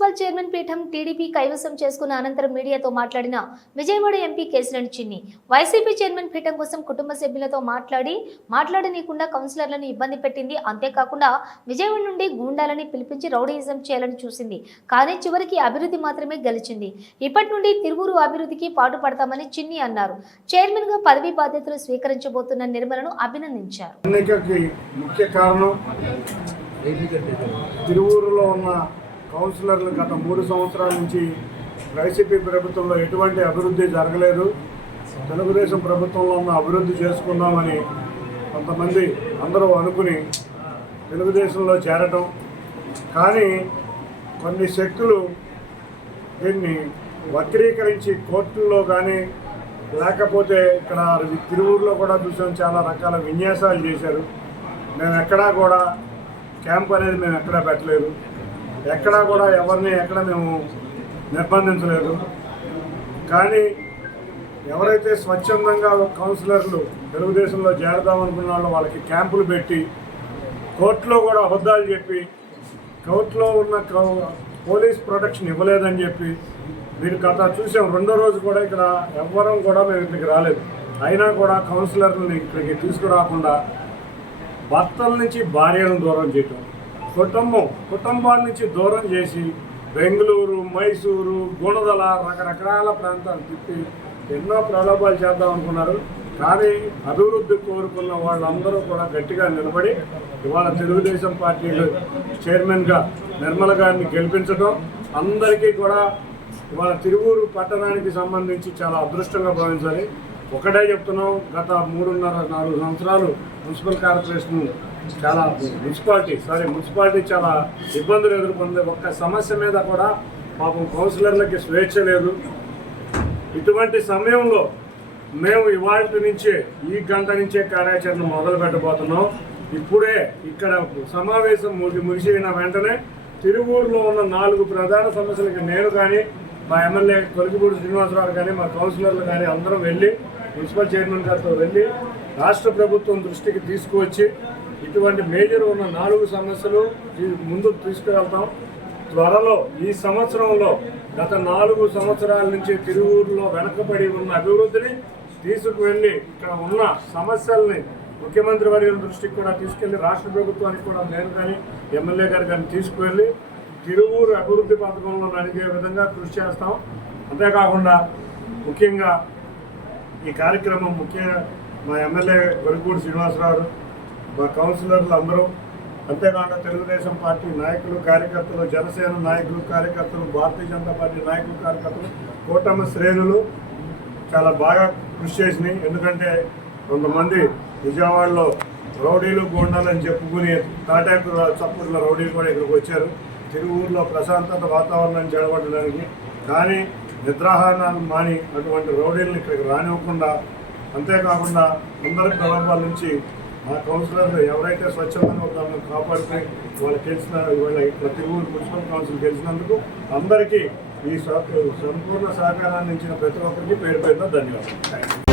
Municipal chairman పీఠం TDP కైవసం చేసుకున్న అనంతరం మీడియాతో మాట్లాడిన విజయవాడ ఎంపీ కేశినేని చిన్ని వైసీపీ చైర్మన్ పీఠం కోసం కుటుంబ సభ్యులతో మాట్లాడనీయకుండా కౌన్సిలర్లను ఇబ్బంది పెట్టింది. అంతేకాకుండా విజయవాడ నుండి గూండాలని పిలిపించి రౌడీయిజం చేయాలని చూసింది. కానీ చివరికి అభివృద్ధి మాత్రమే గెలిచింది. ఇప్పటి నుండి తిరువూరు అభివృద్ధికి పాటుపడతామని చిన్ని అన్నారు. చైర్మన్ గా పదవీ బాధ్యతలు స్వీకరించబోతున్న నిర్మలను అభినందించారు. ముఖ్య కారణం తిరువూరులో ఉన్న కౌన్సిలర్లు గత 3 సంవత్సరాల నుంచి వైసీపీ ప్రభుత్వంలో ఎటువంటి అభివృద్ధి జరగలేదు. తెలుగుదేశం ప్రభుత్వంలో ఉన్న అభివృద్ధి చేసుకుందామని కొంతమంది అందరూ అనుకుని తెలుగుదేశంలో చేరటం, కానీ కొన్ని శక్తులు దీన్ని వక్రీకరించి కోర్టుల్లో కానీ లేకపోతే ఇక్కడ తిరువూరులో కూడా చూసాం, చాలా రకాల విన్యాసాలు చేశారు. మేము ఎక్కడా కూడా క్యాంప్ అనేది మేము ఎక్కడా పెట్టలేదు, ఎక్కడా కూడా ఎవరిని ఎక్కడ మేము నిర్బంధించలేదు. కానీ ఎవరైతే స్వచ్ఛందంగా కౌన్సిలర్లు తెలుగుదేశంలో చేరదామనుకున్న వాళ్ళకి క్యాంపులు పెట్టి కోర్టులో కూడా అబద్ధాలు చెప్పి కోర్టులో ఉన్న పోలీస్ ప్రొటెక్షన్ ఇవ్వలేదని చెప్పి మీరు గత చూసాం. 2వ రోజు కూడా ఇక్కడ ఎవ్వరం కూడా మేము ఇక్కడికి రాలేదు. అయినా కూడా కౌన్సిలర్లని ఇక్కడికి తీసుకురాకుండా భర్తల నుంచి భార్యలను దూరం చేయటం, కుటుంబాల నుంచి దూరం చేసి బెంగళూరు, మైసూరు, గుణదల రకరకాల ప్రాంతాలు తిప్పి ఎన్నో ప్రలోభాలు చేద్దాం అనుకున్నారు. కానీ అభివృద్ధి కోరుకున్న వాళ్ళందరూ కూడా గట్టిగా నిలబడి ఇవాళ తెలుగుదేశం పార్టీ చైర్మన్గా నిర్మల గారిని గెలిపించడం అందరికీ కూడా ఇవాళ తిరువూరు పట్టణానికి సంబంధించి చాలా అదృష్టంగా భావించాలి. ఒకటే చెప్తున్నాం, గత 3.5-4 సంవత్సరాలు మున్సిపాలిటీ చాలా ఇబ్బందులు ఎదుర్కొంది. ఒక్క సమస్య మీద కూడా పాపం కౌన్సిలర్లకి స్వేచ్ఛ లేదు. ఇటువంటి సమయంలో మేము ఇవాళ నుంచే ఈ గంట నుంచే కార్యాచరణ మొదలు పెట్టబోతున్నాం. ఇప్పుడే ఇక్కడ సమావేశం ముగిసిన వెంటనే తిరువూరులో ఉన్న 4 ప్రధాన సమస్యలకి నేను కానీ, మా ఎమ్మెల్యే కొలికిపూడి శ్రీనివాసరావు కానీ, మా కౌన్సిలర్లు కానీ అందరం వెళ్ళి మున్సిపల్ చైర్మన్ గారితో వెళ్ళి రాష్ట్ర ప్రభుత్వం దృష్టికి తీసుకువచ్చి ఇటువంటి మేజర్ ఉన్న 4 సమస్యలు ముందుకు తీసుకువెళ్తాం. త్వరలో ఈ సంవత్సరంలో గత 4 సంవత్సరాల నుంచి తిరువూరులో వెనకబడి ఉన్న అభివృద్ధిని తీసుకువెళ్ళి ఇక్కడ ఉన్న సమస్యల్ని ముఖ్యమంత్రి వర్యుల దృష్టికి కూడా తీసుకెళ్లి రాష్ట్ర ప్రభుత్వానికి కూడా నేను కానీ ఎమ్మెల్యే గారు కానీ తీసుకువెళ్ళి తిరువూరు అభివృద్ధి పథకంలో నడిగే విధంగా కృషి చేస్తాం. అంతేకాకుండా ముఖ్యంగా ఈ కార్యక్రమం మా ఎమ్మెల్యే కొలికిపూడి శ్రీనివాసరావు, మా కౌన్సిలర్లు అందరూ, అంతేకాకుండా తెలుగుదేశం పార్టీ నాయకులు, కార్యకర్తలు, జనసేన నాయకులు, కార్యకర్తలు, భారతీయ జనతా పార్టీ నాయకులు, కార్యకర్తలు, కూటమి శ్రేణులు చాలా బాగా కృషి చేసినాయి. ఎందుకంటే కొంతమంది విజయవాడలో రౌడీలు, గోండాలని చెప్పుకుని తాటాకు చప్పుడుల రౌడీలు కూడా ఇక్కడికి వచ్చారు తిరువూరులో ప్రశాంతత వాతావరణాన్ని చెడగొట్టడానికి. కానీ నిద్రాహారాలు మాని అటువంటి రౌడీలను ఇక్కడికి రానివ్వకుండా, అంతేకాకుండా అందరి ప్రలోభాల నుంచి ఆ కౌన్సిలర్లు ఎవరైతే స్వచ్ఛందంగా దాన్ని కాపాడుకుని వాళ్ళు ఇక్కడ తిరువూరు మున్సిపల్ కౌన్సిల్ గెలిచినందుకు అందరికీ ఈ సంపూర్ణ సహకారాన్ని ఇచ్చిన ప్రతి ఒక్కరికి పేరు పేరున ధన్యవాదాలు.